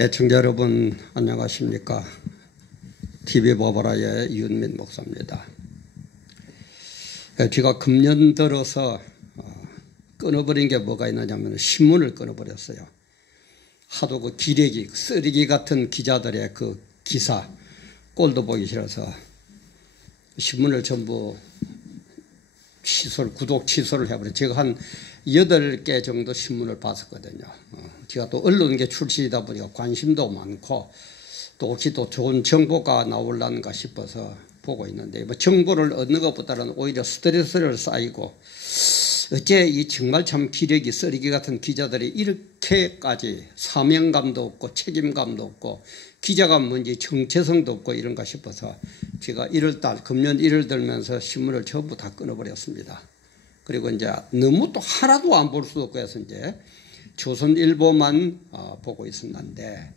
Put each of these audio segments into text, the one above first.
애청자 여러분 안녕하십니까? TV보보라의 윤민 목사입니다. 제가 금년 들어서 끊어버린 게 뭐가 있느냐면 신문을 끊어버렸어요. 하도 그 기레기, 쓰레기 같은 기자들의 그 기사 꼴도 보기 싫어서 신문을 전부 구독 취소를 해버려요. 제가 한 8개 정도 신문을 봤었거든요. 제가 또 언론계 출신이다 보니까 관심도 많고 또 혹시 또 좋은 정보가 나올란가 싶어서 보고 있는데 뭐 정보를 얻는 것보다는 오히려 스트레스를 쌓이고 어째 이 정말 참 기레기 쓰레기 같은 기자들이 이렇게까지 사명감도 없고 책임감도 없고 기자가 뭔지 정체성도 없고 이런가 싶어서 제가 1월달 금년 1월 들면서 신문을 전부 다 끊어버렸습니다. 그리고 이제 너무 또 하나도 안 볼 수 없고 해서 이제 조선일보만 보고 있는데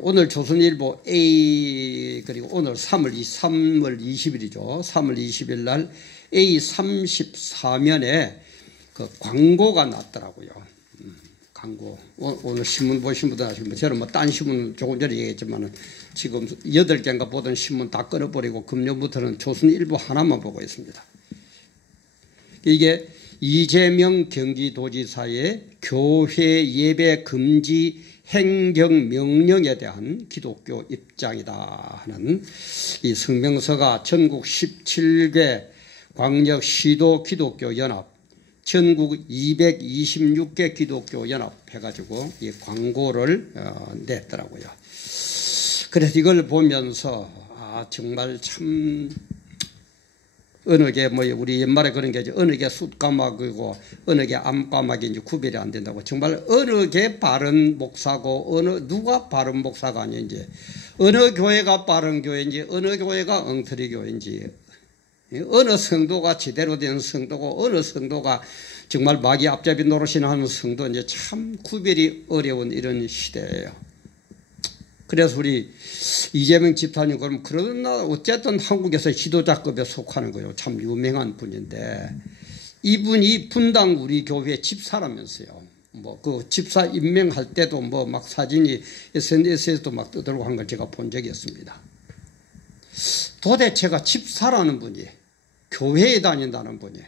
오늘 조선일보 A 그리고 오늘 3월 20일이죠. 3월 20일 날 A34면에 그 광고가 났더라고요. 광고. 오늘 신문 보신 분들 아시면 저는 뭐 딴 신문 조금 전에 얘기했지만은 지금 8개인가 보던 신문 다 끊어버리고 금년부터는 조선일보 하나만 보고 있습니다. 이게 이재명 경기도지사의 교회 예배 금지 행정명령에 대한 기독교 입장이다 하는 이 성명서가 전국 17개 광역 시도 기독교 연합, 전국 226개 기독교 연합 해가지고 이 광고를 냈더라고요. 그래서 이걸 보면서 정말 참 어느 게 뭐 우리 옛말에 그런 게 어느 게 숫까마귀고 어느 게 암까마귀인지 구별이 안 된다고 정말 어느 게 바른 목사고 누가 바른 목사가 아닌지 어느 교회가 바른 교회인지 어느 교회가 엉터리 교회인지 어느 성도가 제대로 된 성도고 어느 성도가 정말 마귀 앞잡이 노릇이나 하는 성도인지 참 구별이 어려운 이런 시대예요. 그래서 우리 이재명 집사님 그럼 그러나 어쨌든 한국에서 지도자급에 속하는 거예요. 참 유명한 분인데 이분이 분당 우리 교회 집사라면서요. 뭐 그 집사 임명할 때도 뭐 막 사진이 SNS에서도 막 뜨더라고 한 걸 제가 본 적이 있습니다. 도대체가 집사라는 분이 교회에 다닌다는 분이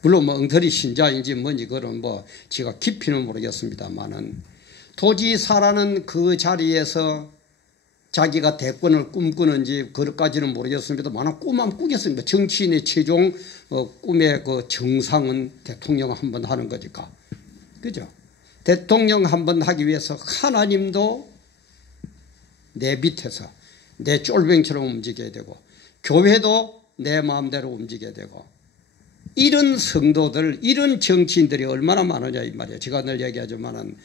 물론 뭐 엉터리 신자인지 뭔지 그런 뭐 제가 깊이는 모르겠습니다만은 도지사라는 그 자리에서 자기가 대권을 꿈꾸는지 그것까지는 모르겠습니다만 꿈만 꾸겠습니다. 정치인의 최종 꿈의 그 정상은 대통령 한번 하는 거니까. 그죠? 대통령 한번 하기 위해서 하나님도 내 밑에서 내 쫄병처럼 움직여야 되고 교회도 내 마음대로 움직여야 되고 이런 성도들, 이런 정치인들이 얼마나 많으냐 이 말이에요. 제가 늘 얘기하지만은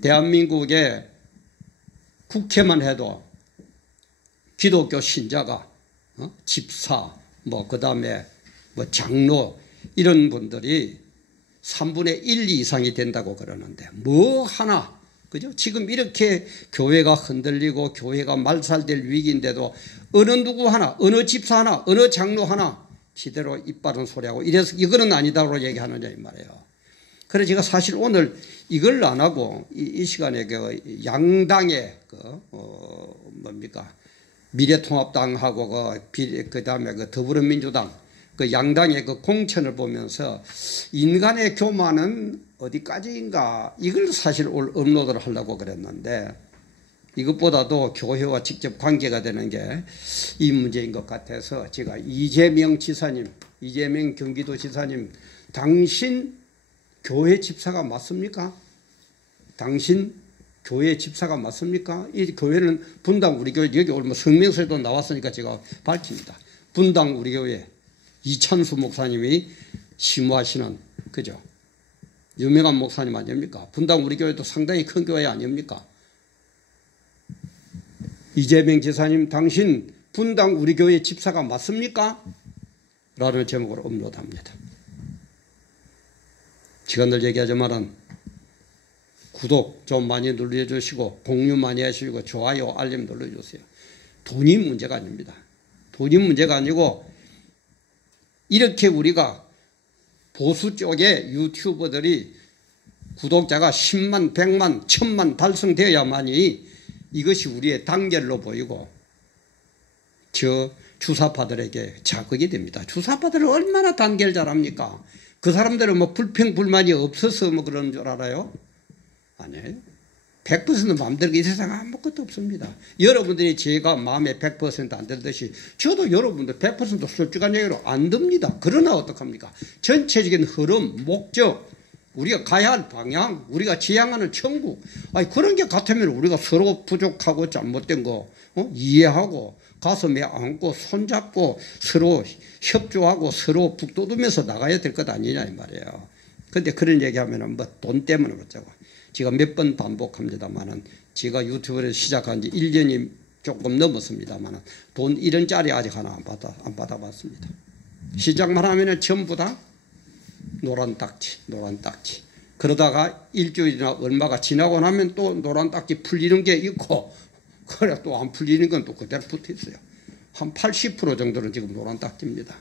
대한민국의 국회만 해도 기독교 신자가 집사, 뭐 그다음에 뭐 장로 이런 분들이 3분의 1 이상이 된다고 그러는데 뭐 하나 그죠? 지금 이렇게 교회가 흔들리고 교회가 말살될 위기인데도 어느 누구 하나, 어느 집사 하나, 어느 장로 하나 제대로 입바른 소리하고 이래서 이거는 아니다고 얘기하느냐 이 말이에요. 그래서 제가 사실 오늘 이걸 안 하고 이 시간에 그 양당의 뭡니까 미래통합당하고 그다음에 그 더불어민주당 그 양당의 그 공천을 보면서 인간의 교만은 어디까지인가 이걸 사실 업로드를 하려고 그랬는데 이것보다도 교회와 직접 관계가 되는 게 이 문제인 것 같아서 제가 이재명 경기도 지사님 당신 교회 집사가 맞습니까? 당신 교회 집사가 맞습니까? 이 교회는 분당 우리 교회 여기 오늘 성명서에도 나왔으니까 제가 밝힙니다. 분당 우리 교회 이찬수 목사님이 심호하시는 그죠? 유명한 목사님 아닙니까? 분당 우리 교회도 상당히 큰 교회 아닙니까? 이재명 지사님 당신 분당 우리 교회 집사가 맞습니까? 라는 제목으로 업로드합니다. 제가 늘 얘기하지만은 구독 좀 많이 눌러주시고 공유 많이 하시고 좋아요 알림 눌러주세요. 돈이 문제가 아닙니다. 돈이 문제가 아니고 이렇게 우리가 보수 쪽의 유튜버들이 구독자가 10만, 100만, 1000만 달성되어야만이 이것이 우리의 단결로 보이고 저 주사파들에게 자극이 됩니다. 주사파들은 얼마나 단결 잘합니까? 그 사람들은 뭐 불평불만이 없어서 뭐 그런 줄 알아요? 아니에요. 100% 마음대로 이 세상에 아무것도 없습니다. 여러분들이 제가 마음에 100%안 들듯이 저도 여러분들 100% 솔직한 얘기로 안 듭니다. 그러나 어떡합니까? 전체적인 흐름, 목적, 우리가 가야 할 방향, 우리가 지향하는 천국, 아니 그런 게 같으면 우리가 서로 부족하고 잘못된 거 이해하고 가슴에 안고 손잡고 서로 협조하고 서로 북돋우면서 나가야 될 것 아니냐 이 말이에요. 근데 그런 얘기하면 뭐 돈 때문에 그렇다고. 제가 몇 번 반복합니다만은 제가 유튜브를 시작한 지 1년이 조금 넘었습니다만은 돈 1원짜리 아직 하나 안 받아봤습니다. 시작만 하면은 전부 다 노란 딱지, 노란 딱지. 그러다가 일주일이나 얼마가 지나고 나면 또 노란 딱지 풀리는 게 있고, 그래 또 안 풀리는 건 또 그대로 붙어 있어요. 한 80% 정도는 지금 노란 딱지입니다.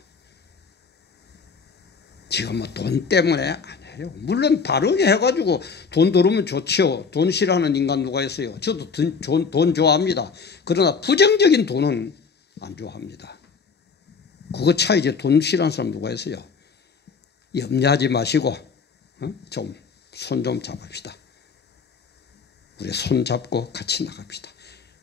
지금 뭐 돈 때문에 안 해요. 물론 바르게 해가지고 돈 들으면 좋죠. 돈 싫어하는 인간 누가 있어요. 저도 돈 좋아합니다. 그러나 부정적인 돈은 안 좋아합니다. 그거 차이지 돈 싫어하는 사람 누가 있어요. 염려하지 마시고 좀 손 좀 잡읍시다. 우리 손 잡고 같이 나갑시다.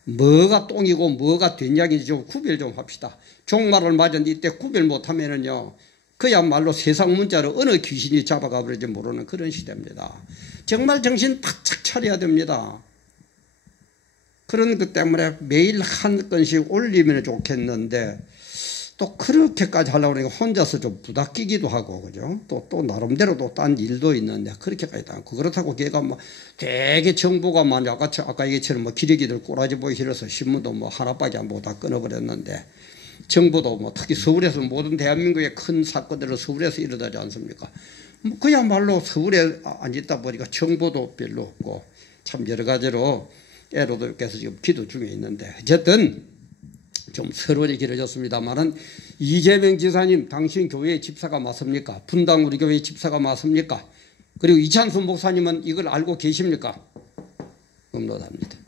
뭐가 똥이고 뭐가 된약인지 좀 구별 좀 합시다. 종말을 맞은 이때 구별 못하면은요 그야말로 세상 문자로 어느 귀신이 잡아가 버릴지 모르는 그런 시대입니다. 정말 정신 바짝 차려야 됩니다. 그런 것 때문에 매일 한 건씩 올리면 좋겠는데 또 그렇게까지 하려고 그러니까 혼자서 좀 부닥기기도 하고, 그죠? 또 나름대로 또 딴 일도 있는데, 그렇게까지도 않고. 그렇다고 걔가 뭐 되게 정보가 많이 아까 얘기처럼 뭐 기레기들 꼬라지 보기 싫어서 신문도 뭐 하나밖에 안 보고 다 끊어버렸는데, 정보도 뭐 특히 서울에서 모든 대한민국의 큰 사건들을 서울에서 일어나지 않습니까? 뭐 그야말로 서울에 앉았다 보니까 정보도 별로 없고, 참 여러 가지로 애로도께서 지금 기도 중에 있는데, 어쨌든, 좀 서론이 길어졌습니다만은 이재명 지사님 당신 교회의 집사가 맞습니까? 분당 우리 교회의 집사가 맞습니까? 그리고 이찬수 목사님은 이걸 알고 계십니까? 음로답니다.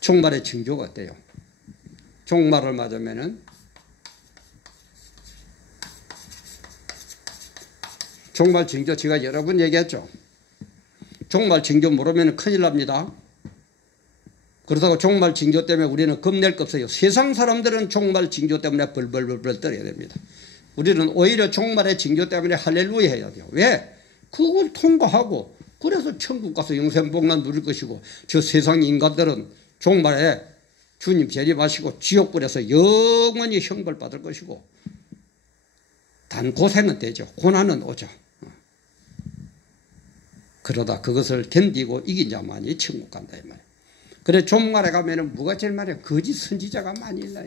종말의 징조가 어때요? 종말을 맞으면은 종말 징조 제가 여러 번 얘기했죠. 종말 징조 모르면 큰일 납니다. 그렇다고 종말 징조 때문에 우리는 겁낼 거 없어요. 세상 사람들은 종말 징조 때문에 벌벌벌 떨어야 됩니다. 우리는 오히려 종말의 징조 때문에 할렐루야 해야 돼요. 왜? 그걸 통과하고 그래서 천국 가서 영생복만 누릴 것이고 저 세상 인간들은 종말에 주님 재림하시고 지옥불에서 영원히 형벌받을 것이고 단 고생은 되죠. 고난은 오죠. 그러다 그것을 견디고 이긴 자만이 천국 간다 이 말이에요. 그래 종말에 가면은 뭐가 제일 많아요? 거짓 선지자가 많이 일어나요.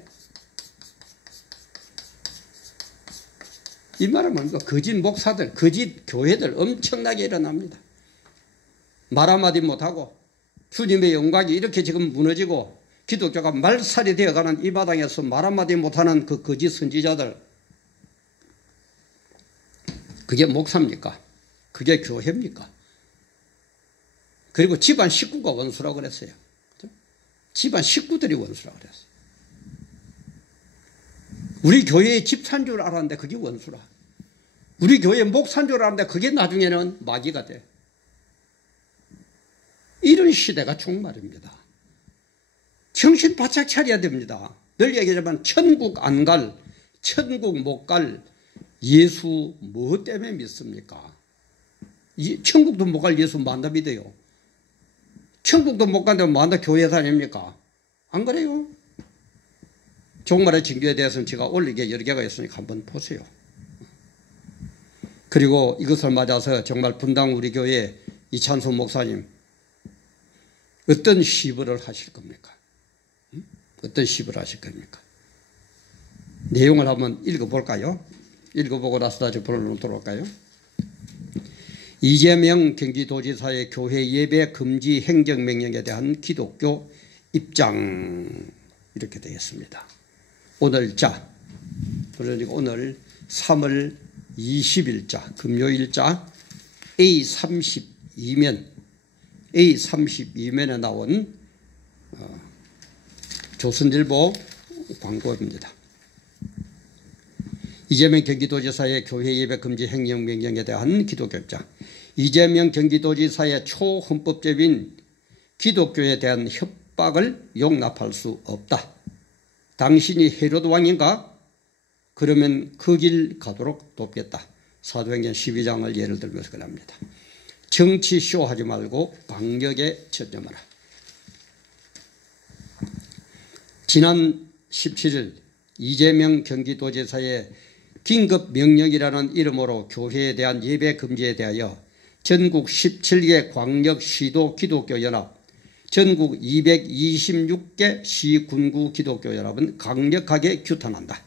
이 말은 뭡니까? 거짓 목사들, 거짓 교회들 엄청나게 일어납니다. 말 한마디 못하고 주님의 영광이 이렇게 지금 무너지고 기독교가 말살이 되어가는 이 마당에서 말 한마디 못하는 그 거짓 선지자들, 그게 목사입니까? 그게 교회입니까? 그리고 집안 식구가 원수라고 그랬어요. 집안 식구들이 원수라고 그랬어요. 우리 교회의 집사인 줄 알았는데 그게 원수라. 우리 교회의 목사인 줄 알았는데 그게 나중에는 마귀가 돼. 이런 시대가 종말입니다. 정신 바짝 차려야 됩니다. 늘 얘기하지만 천국 안 갈, 천국 못 갈 예수 뭐 때문에 믿습니까? 천국도 못 갈 예수 만나 믿어요. 천국도 못 간다면 만나 교회 다닙니까? 안 그래요? 종말의 징조에 대해서는 제가 올리게 여러 개가 있으니까 한번 보세요. 그리고 이것을 맞아서 정말 분당 우리 교회 이찬수 목사님 어떤 시부를 하실 겁니까? 어떤 시부를 하실 겁니까? 내용을 한번 읽어볼까요? 읽어보고 나서 다시 불러놓도록 할까요? 이재명 경기도지사의 교회 예배 금지 행정명령에 대한 기독교 입장 이렇게 되겠습니다. 오늘자, 그러니까 오늘 3월 20일자 금요일자 A32면에 나온 조선일보 광고입니다. 이재명 경기도지사의 교회 예배 금지 행정명령에 대한 기독교 입장. 이재명 경기도지사의 초헌법적인 기독교에 대한 협박을 용납할 수 없다. 당신이 헤로드 왕인가? 그러면 그 길 가도록 돕겠다. 사도행전 12장을 예를 들면서 그럽니다. 정치쇼 하지 말고 방역에 초점하라. 지난 17일 이재명 경기도지사의 긴급명령이라는 이름으로 교회에 대한 예배 금지에 대하여 전국 17개 광역시도 기독교연합, 전국 226개 시군구 기독교연합은 강력하게 규탄한다.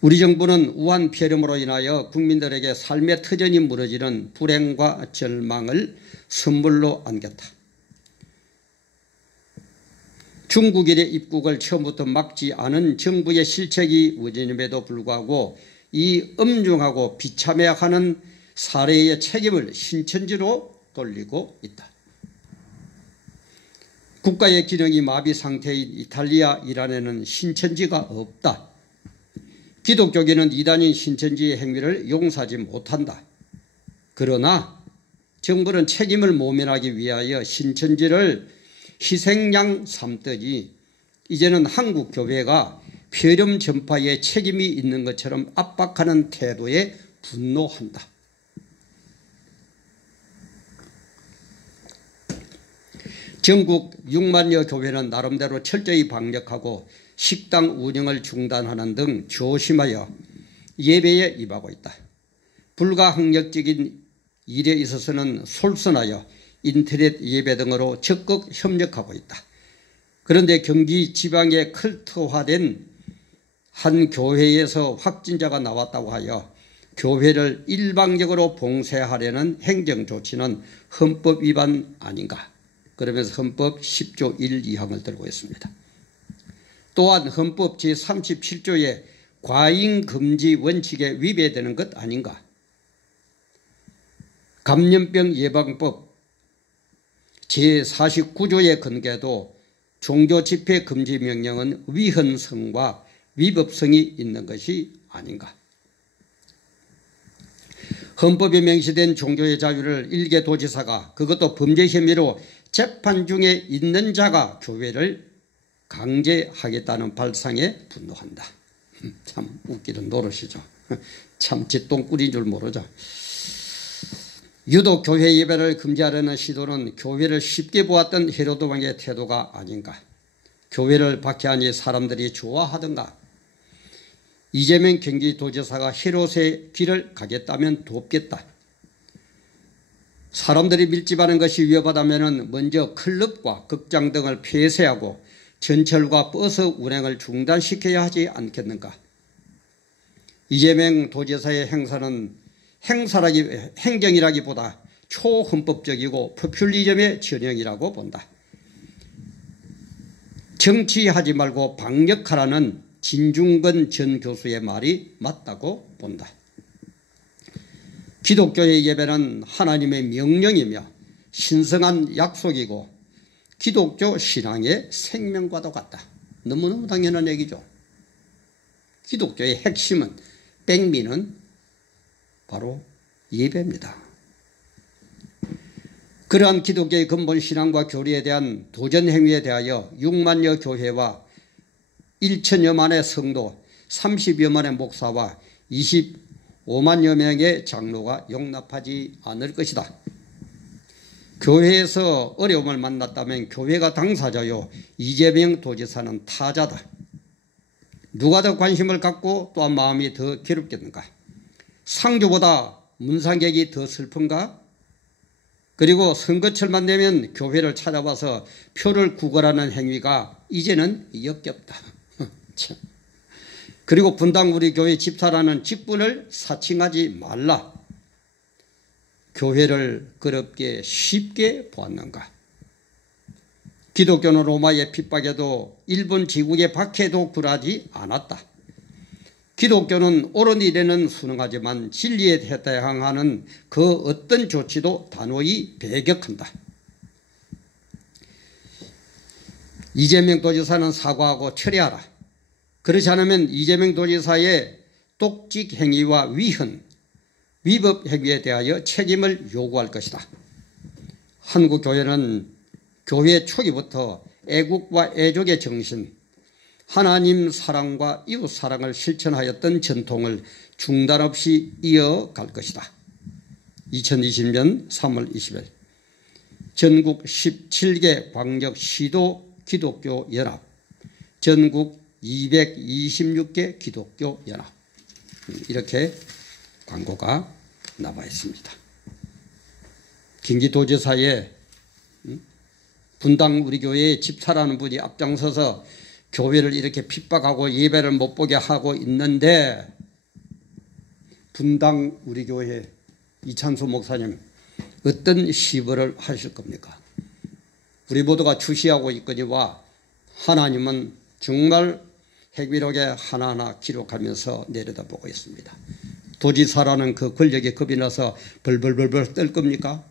우리 정부는 우한 폐렴으로 인하여 국민들에게 삶의 터전이 무너지는 불행과 절망을 선물로 안겼다. 중국인의 입국을 처음부터 막지 않은 정부의 실책이 원인임에도 불구하고 이 엄중하고 비참해하는 사례의 책임을 신천지로 돌리고 있다. 국가의 기능이 마비 상태인 이탈리아, 이란에는 신천지가 없다. 기독교계는 이단인 신천지의 행위를 용서하지 못한다. 그러나 정부는 책임을 모면하기 위하여 신천지를 희생양 삼더니 이제는 한국 교회가 폐렴 전파에 책임이 있는 것처럼 압박하는 태도에 분노한다. 전국 6만여 교회는 나름대로 철저히 방역하고 식당 운영을 중단하는 등 조심하여 예배에 임하고 있다. 불가항력적인 일에 있어서는 솔선하여 인터넷 예배 등으로 적극 협력하고 있다. 그런데 경기 지방에 컬트화된 한 교회에서 확진자가 나왔다고 하여 교회를 일방적으로 봉쇄하려는 행정조치는 헌법 위반 아닌가? 그러면서 헌법 10조 1, 2항을 들고 있습니다. 또한 헌법 제37조의 과잉금지 원칙에 위배되는 것 아닌가? 감염병 예방법 제49조에 근거해도 종교집회 금지 명령은 위헌성과 위법성이 있는 것이 아닌가? 헌법에 명시된 종교의 자유를 일개 도지사가, 그것도 범죄 혐의로 재판 중에 있는 자가 교회를 강제하겠다는 발상에 분노한다. 참 웃기는 노릇이죠. 참 쥐똥꾸리인 줄 모르죠. 유독 교회 예배를 금지하려는 시도는 교회를 쉽게 보았던 헤로드 왕의 태도가 아닌가. 교회를 박해하니 사람들이 좋아하던가. 이재명 경기도지사가 헤롯의 길을 가겠다면 돕겠다. 사람들이 밀집하는 것이 위험하다면 먼저 클럽과 극장 등을 폐쇄하고 전철과 버스 운행을 중단시켜야 하지 않겠는가. 이재명 도지사의 행사는 행정이라기보다 초헌법적이고 포퓰리즘의 전형이라고 본다. 정치하지 말고 방역하라는 진중권 전 교수의 말이 맞다고 본다. 기독교의 예배는 하나님의 명령이며 신성한 약속이고 기독교 신앙의 생명과도 같다. 너무너무 당연한 얘기죠. 기독교의 핵심은, 백미는 바로 예배입니다. 그러한 기독교의 근본 신앙과 교리에 대한 도전 행위에 대하여 6만여 교회와 1천여만의 성도, 30여만의 목사와 25만여 명의 장로가 용납하지 않을 것이다. 교회에서 어려움을 만났다면 교회가 당사자요, 이재명 도지사는 타자다. 누가 더 관심을 갖고 또한 마음이 더 괴롭겠는가? 상주보다 문상객이 더 슬픈가? 그리고 선거철만 되면 교회를 찾아와서 표를 구걸하는 행위가 이제는 역겹다. 그리고 분당 우리 교회 집사라는 직분을 사칭하지 말라. 교회를 그렇게 쉽게 보았는가? 기독교는 로마의 핍박에도 일본 제국의 박해도 굴하지 않았다. 기독교는 옳은 일에는 순응하지만 진리에 대항하는 그 어떤 조치도 단호히 배격한다. 이재명 도지사는 사과하고 철회하라. 그렇지 않으면 이재명 도지사의 독직 행위와 위헌, 위법 행위에 대하여 책임을 요구할 것이다. 한국교회는 교회 초기부터 애국과 애족의 정신, 하나님 사랑과 이웃 사랑을 실천하였던 전통을 중단 없이 이어갈 것이다. 2020년 3월 20일 전국 17개 광역 시도 기독교 연합, 전국 226개 기독교 연합, 이렇게 광고가 나와 있습니다. 경기도지사의 분당 우리 교회의 집사라는 분이 앞장서서 교회를 이렇게 핍박하고 예배를 못 보게 하고 있는데, 분당 우리 교회 이찬수 목사님 어떤 시벌을 하실 겁니까? 우리 모두가 주시하고 있거니와 하나님은 정말 핵비록에 하나하나 기록하면서 내려다보고 있습니다. 도지사라는 그 권력에 겁이 나서 벌벌벌벌 떨 겁니까?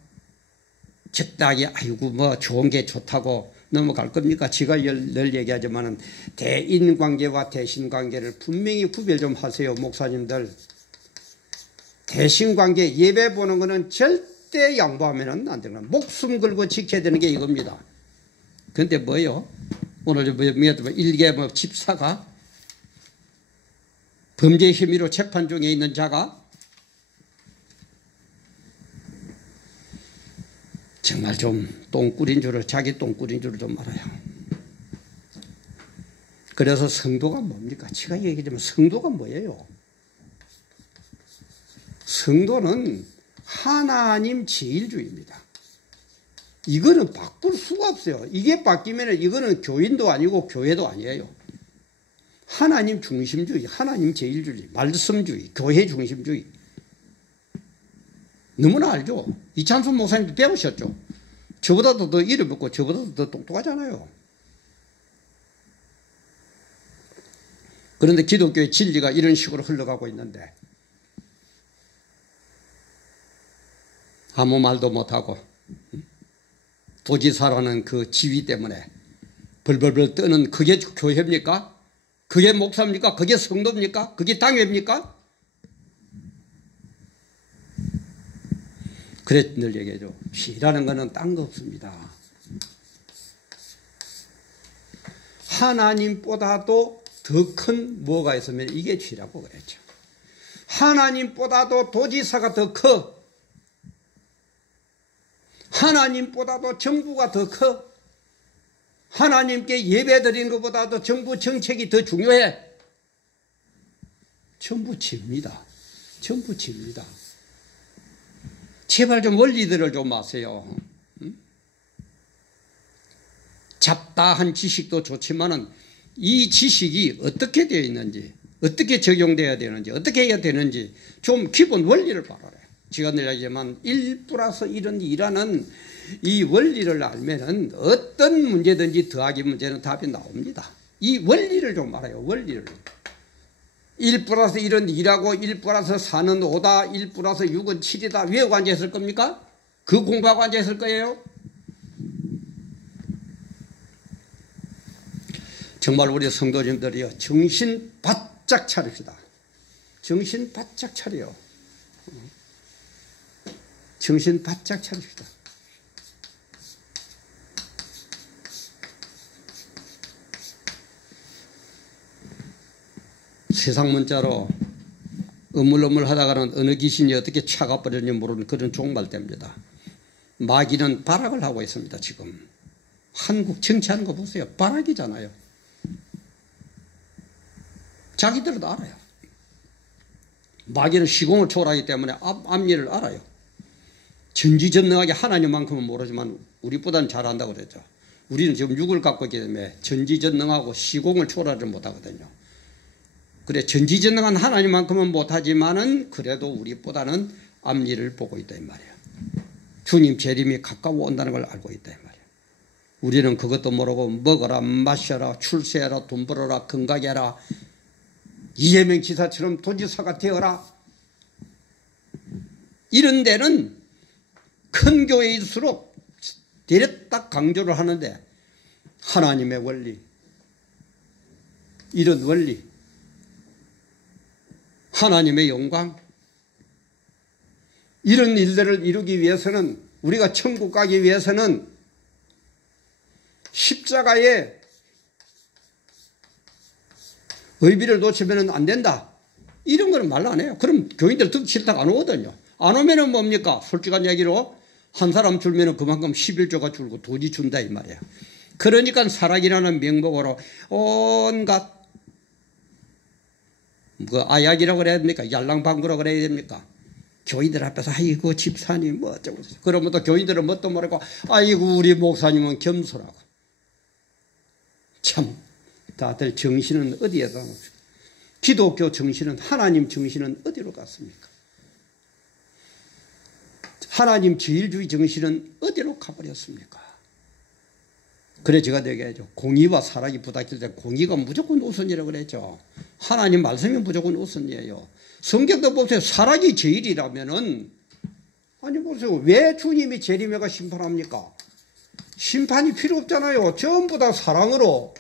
적당히 아이고 뭐 좋은 게 좋다고 넘어갈 겁니까? 제가 늘 얘기하지만은 대인관계와 대신관계를 분명히 구별 좀 하세요, 목사님들. 대신관계 예배 보는 거는 절대 양보하면 안 되는 거예요. 목숨 걸고 지켜야 되는 게 이겁니다. 그런데 뭐요? 오늘 일개 뭐 집사가 범죄 혐의로 재판 중에 있는 자가 정말 좀 똥꾸린 줄을, 자기 똥꾸린 줄을 좀 알아요. 그래서 성도가 뭡니까? 제가 얘기하자면 성도가 뭐예요? 성도는 하나님 제일주의입니다. 이거는 바꿀 수가 없어요. 이게 바뀌면 이거는 교인도 아니고 교회도 아니에요. 하나님 중심주의, 하나님 제일주의, 말씀주의, 교회 중심주의. 너무나 알죠? 이찬수 목사님도 배우셨죠? 저보다도 더 이를 먹고 저보다도 더 똑똑하잖아요. 그런데 기독교의 진리가 이런 식으로 흘러가고 있는데 아무 말도 못하고 도지사라는 그 지위 때문에 벌벌벌 떠는 그게 교회입니까? 그게 목사입니까? 그게 성도입니까? 그게 당회입니까? 그래 늘 얘기해줘. 피라는 거는 딴 거 없습니다. 하나님보다도 더 큰 뭐가 있으면 이게 죄라고 그랬죠. 하나님보다도 도지사가 더 커. 하나님보다도 정부가 더 커. 하나님께 예배드리는 것보다도 정부 정책이 더 중요해. 전부 죄입니다. 전부 죄입니다. 제발 좀 원리들을 좀 아세요. 잡다한 지식도 좋지만은 이 지식이 어떻게 되어 있는지, 어떻게 적용돼야 되는지, 어떻게 해야 되는지 좀 기본 원리를 바라요. 제가 늘 얘기하지만 1+1은 이 원리를 알면은 어떤 문제든지 더하기 문제는 답이 나옵니다. 이 원리를 좀 알아요. 원리를. 1+1은 2라고 1+4는 5다, 1+6은 7이다. 외우고 앉아있을 겁니까? 그 공부하고 앉아있을 거예요? 정말 우리 성도님들이요, 정신 바짝 차립시다. 정신 바짝 차려요. 정신 바짝 차립시다. 세상 문자로 어물어물 하다가는 어느 귀신이 어떻게 차가버렸는지 모르는 그런 종말됩니다. 마귀는 발악을 하고 있습니다. 지금 한국 정치하는 거 보세요. 발악이잖아요. 자기들도 알아요. 마귀는 시공을 초월하기 때문에 앞일을 알아요. 전지전능하게 하나님만큼은 모르지만 우리보다는 잘 안다고 그랬죠. 우리는 지금 육을 갖고 있기 때문에 전지전능하고 시공을 초월하지 못하거든요. 그래, 전지전능한 하나님만큼은 못하지만은 그래도 우리보다는 앞일을 보고 있다 이 말이에요. 주님 재림이 가까워 온다는 걸 알고 있다 이 말이에요. 우리는 그것도 모르고 먹어라, 마셔라, 출세해라, 돈 벌어라, 건강해라, 이재명 지사처럼 도지사가 되어라. 이런 데는 큰 교회일수록 대략 딱 강조를 하는데 하나님의 원리, 이런 원리, 하나님의 영광, 이런 일들을 이루기 위해서는, 우리가 천국 가기 위해서는 십자가에 의비를 놓치면 안 된다. 이런 거는 말로 안 해요. 그럼 교인들 듣기 싫다고 안 오거든요. 안 오면은 뭡니까? 솔직한 얘기로 한 사람 줄면은 그만큼 11조가 줄고 돈이 준다 이 말이에요. 그러니까 사랑이라는 명목으로 온갖 아약이라고 그래야 됩니까? yar랑방구라고 그래야 됩니까? 교인들 앞에서 아이고 집사님 뭐 어쩌고 저쩌고. 그러면 또 교인들은 뭣도 모르고 아이고 우리 목사님은 겸손하고. 참 다들 정신은 어디에다 놓습니까? 기독교 정신은, 하나님 정신은 어디로 갔습니까? 하나님 제일주의 정신은 어디로 가버렸습니까? 그래 제가 얘기하죠. 공의와 사랑이 부닥칠 때 공의가 무조건 우선이라고 그랬죠. 하나님 말씀이 무조건 우선이에요. 성경도 보세요. 사랑이 제일이라면은, 아니 보세요. 왜 주님이 재림에가 심판합니까? 심판이 필요 없잖아요. 전부 다 사랑으로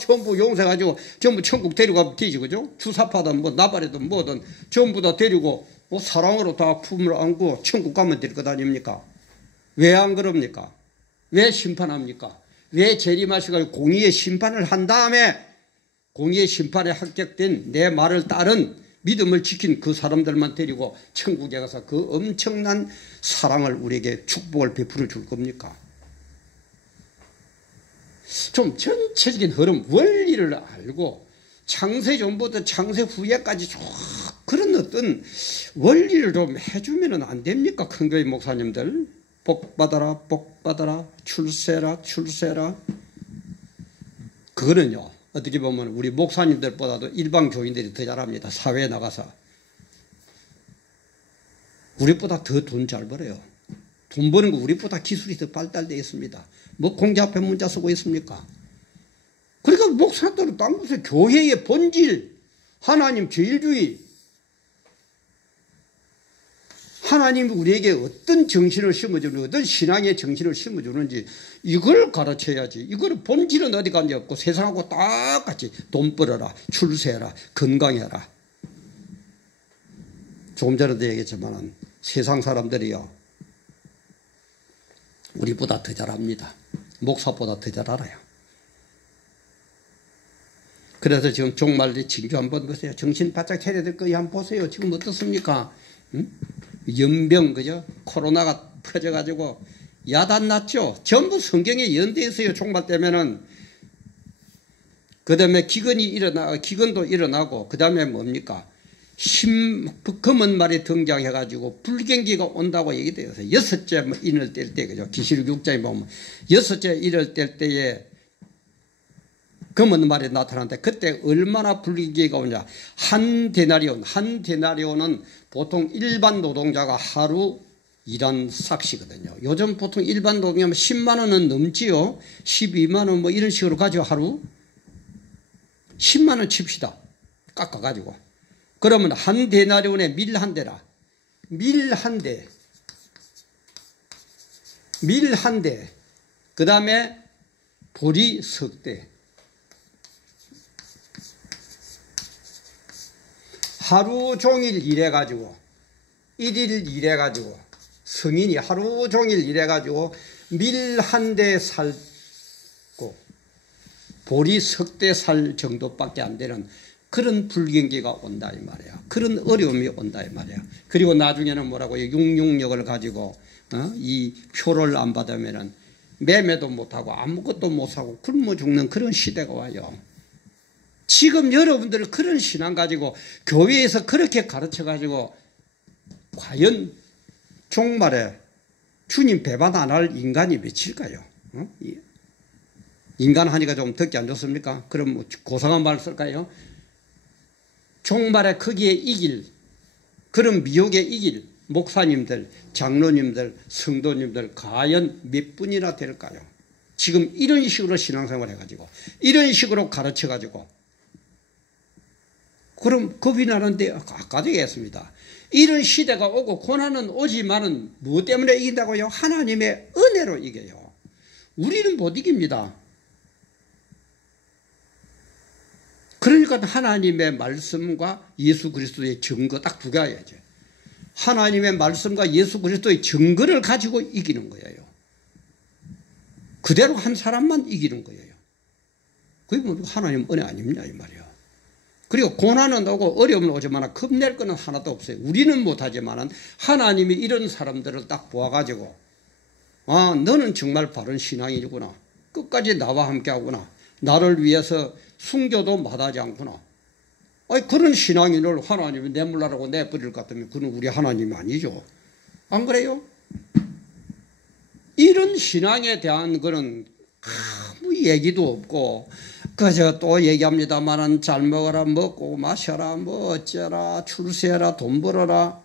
전부 용서해가지고 전부 천국 데리고 뒤지, 그죠? 주사파든 뭐 나발이든 뭐든 전부 다 데리고 뭐 사랑으로 다 품을 안고 천국 가면 될 것 아닙니까? 왜 안 그럽니까? 왜 심판합니까? 왜 재림하시고 공의의 심판을 한 다음에 공의의 심판에 합격된 내 말을 따른 믿음을 지킨 그 사람들만 데리고 천국에 가서 그 엄청난 사랑을 우리에게 축복을 베풀어 줄 겁니까? 좀 전체적인 흐름, 원리를 알고 창세전부터 창세 후에까지 쭉 그런 어떤 원리를 좀 해주면 안 됩니까? 큰교회 목사님들. 복 받아라, 복 받아라, 출세라, 출세라. 그거는요, 어떻게 보면 우리 목사님들보다도 일반 교인들이 더 잘합니다. 사회에 나가서. 우리보다 더 돈 잘 벌어요. 돈 버는 거 우리보다 기술이 더 발달되어 있습니다. 뭐 공자 앞에 문자 쓰고 있습니까? 그러니까 목사들은 딴 곳에 교회의 본질, 하나님 제일주의, 하나님이 우리에게 어떤 정신을 심어주는지, 어떤 신앙의 정신을 심어주는지 이걸 가르쳐야지. 이걸 본질은 어디 간지 없고 세상하고 똑같이 돈 벌어라, 출세해라, 건강해라. 조금 전에도 얘기했지만 세상 사람들이요, 우리보다 더 잘합니다. 목사보다 더 잘 알아요. 그래서 지금 종말의 징조 한번 보세요. 정신 바짝 차려야 될 거예요. 한번 보세요. 지금 어떻습니까? 응? 연병, 그죠? 코로나가 퍼져가지고 야단 났죠? 전부 성경에 연대해 있어요. 종말 때면은. 그 다음에 기근도 일어나고, 그 다음에 뭡니까? 검은 말이 등장해가지고 불경기가 온다고 얘기돼요. 여섯째 인을 뗄 때, 그죠? 기시록 6장에 보면 여섯째 인을 뗄 때에 검은 말이 나타나는데 그때 얼마나 불경기가 오냐. 한 데나리온은 보통 일반 노동자가 하루 일한 삭시거든요. 요즘 보통 일반 노동자면 10만 원은 넘지요. 12만 원 뭐 이런 식으로 가지고 하루 10만 원 칩시다. 깎아가지고. 그러면 한 데나리온에 밀 한 대라. 밀 한 대. 그 다음에 보리 석 대. 하루 종일 일해가지고, 1일 일해가지고, 성인이 하루 종일 일해가지고, 밀 한 대 살고, 보리 석 대 살 정도밖에 안 되는 그런 불경기가 온다 이 말이야. 그런 어려움이 온다 이 말이야. 그리고 나중에는 뭐라고, 66역을 가지고, 이 표를 안 받으면은 매매도 못하고 아무것도 못하고 굶어 죽는 그런 시대가 와요. 지금 여러분들 그런 신앙 가지고 교회에서 그렇게 가르쳐 가지고 과연 종말에 주님 배반 안 할 인간이 몇일까요? 인간 하니까 좀 듣기 안 좋습니까? 그럼 뭐 고상한 말 쓸까요? 종말에 거기에 이길, 그런 미혹에 이길 목사님들, 장로님들, 성도님들 과연 몇 분이나 될까요? 지금 이런 식으로 신앙생활 해가지고 이런 식으로 가르쳐가지고 그럼 겁이 나는데 가되겠습니다. 이런 시대가 오고 고난은 오지만은 무엇 때문에 이긴다고요? 하나님의 은혜로 이겨요. 우리는 못 이깁니다. 그러니까 하나님의 말씀과 예수 그리스도의 증거 딱 두 가지죠. 하나님의 말씀과 예수 그리스도의 증거를 가지고 이기는 거예요. 그대로 한 사람만 이기는 거예요. 그게 뭐 하나님 은혜 아닙니까 이 말이에요. 그리고 고난은 오고 어려움은 오지만 겁낼 거는 하나도 없어요. 우리는 못하지만 하나님이 이런 사람들을 딱 보아가지고 아 너는 정말 바른 신앙이구나. 끝까지 나와 함께하구나. 나를 위해서 순교도 마다하지 않구나. 아니, 그런 신앙인을 하나님이 내몰라라고 내버릴 것 같으면 그는 우리 하나님이 아니죠. 안 그래요? 이런 신앙에 대한 거는 아무 얘기도 없고 그저 또 얘기합니다만은 잘 먹어라 먹고 마셔라 뭐 어쩌라 출세해라 돈 벌어라.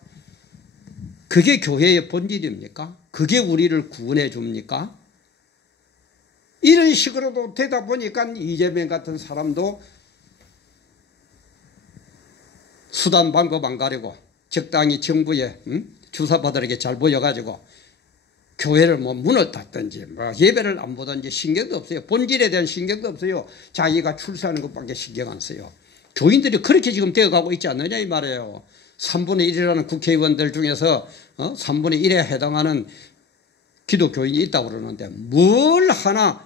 그게 교회의 본질입니까? 그게 우리를 구원해 줍니까? 이런 식으로도 되다 보니까 이재명 같은 사람도 수단 방법 안 가리고 적당히 정부에 주사파들에게 잘 보여가지고 교회를 뭐 문을 닫든지 뭐 예배를 안 보든지 신경도 없어요. 본질에 대한 신경도 없어요. 자기가 출세하는 것밖에 신경 안 써요. 교인들이 그렇게 지금 되어가고 있지 않느냐 이 말이에요. 3분의 1이라는 국회의원들 중에서 3분의 1에 해당하는 기독교인이 있다고 그러는데 뭘 하나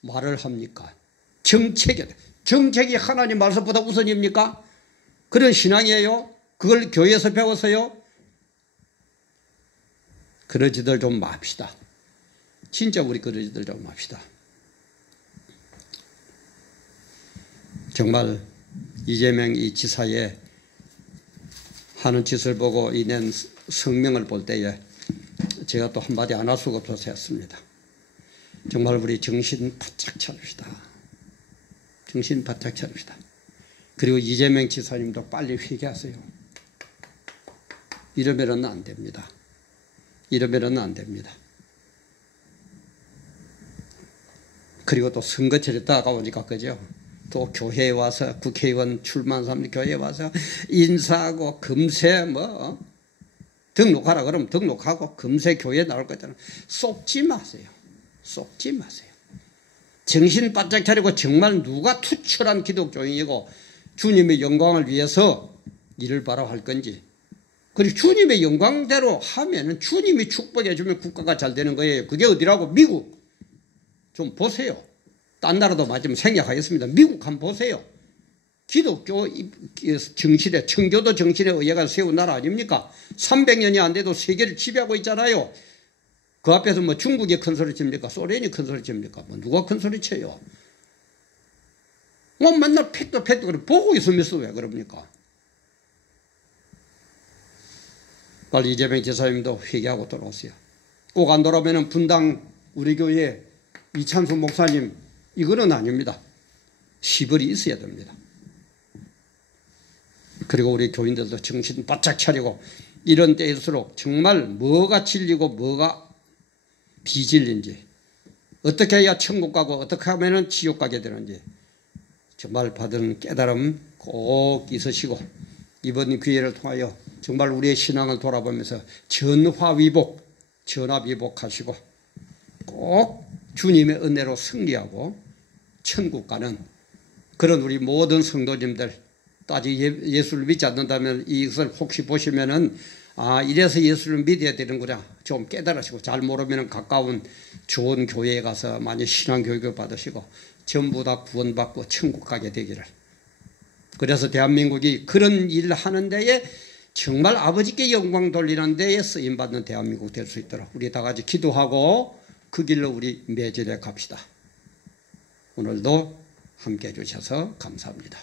말을 합니까? 정책이 하나님 말씀보다 우선입니까? 그런 신앙이에요? 그걸 교회에서 배웠어요? 그러지들 좀 맙시다. 진짜 우리 그러지들 좀 맙시다. 정말 이재명 이 지사의 하는 짓을 보고 이 낸 성명을 볼 때에 제가 또 한마디 안 할 수가 없어서 했습니다. 정말 우리 정신 바짝 차립시다. 정신 바짝 차립시다. 그리고 이재명 지사님도 빨리 회개하세요. 이러면은 안 됩니다. 이러면은 안 됩니다. 그리고 또 선거철이 다가오니까 그죠? 또 교회에 와서 국회의원 출마한 사람들 교회에 와서 인사하고 금세 뭐 등록하라 그러면 등록하고 금세 교회에 나올 거잖아요. 속지 마세요. 속지 마세요. 정신 바짝 차리고 정말 누가 투철한 기독교인이고 주님의 영광을 위해서 일을 바라 할 건지 그리고 주님의 영광대로 하면은 주님이 축복해 주면 국가가 잘 되는 거예요. 그게 어디라고? 미국 좀 보세요. 딴 나라도 맞으면 생략하겠습니다. 미국 한번 보세요. 기독교 정신에 청교도 정신에 의해가 세운 나라 아닙니까? 300년이 안 돼도 세계를 지배하고 있잖아요. 그 앞에서 뭐 중국이 큰 소리 칩니까? 소련이 큰 소리 칩니까? 뭐 누가 큰 소리 쳐요? 뭐 맨날 팩도 그래 보고 있으면서 왜 그럽니까? 빨리 이재명 지사님도 회개하고 돌아오세요. 꼭 안 돌아오면 분당 우리 교회 이찬수 목사님 이거는 아닙니다. 시벌이 있어야 됩니다. 그리고 우리 교인들도 정신 바짝 차리고 이런 때일수록 정말 뭐가 진리고 뭐가 비진리인지 어떻게 해야 천국 가고 어떻게 하면 지옥 가게 되는지 정말 받은 깨달음 꼭 있으시고 이번 기회를 통하여 정말 우리의 신앙을 돌아보면서 전화위복 하시고 꼭 주님의 은혜로 승리하고 천국 가는 그런 우리 모든 성도님들 또 아직 예수를 믿지 않는다면 이것을 혹시 보시면은 아 이래서 예수를 믿어야 되는구나 좀 깨달으시고 잘 모르면 가까운 좋은 교회에 가서 많이 신앙교육을 받으시고 전부 다 구원받고 천국 가게 되기를. 그래서 대한민국이 그런 일을 하는 데에 정말 아버지께 영광 돌리는 데에 쓰임받는 대한민국 될 수 있도록 우리 다 같이 기도하고 그 길로 우리 매질해 갑시다. 오늘도 함께해 주셔서 감사합니다.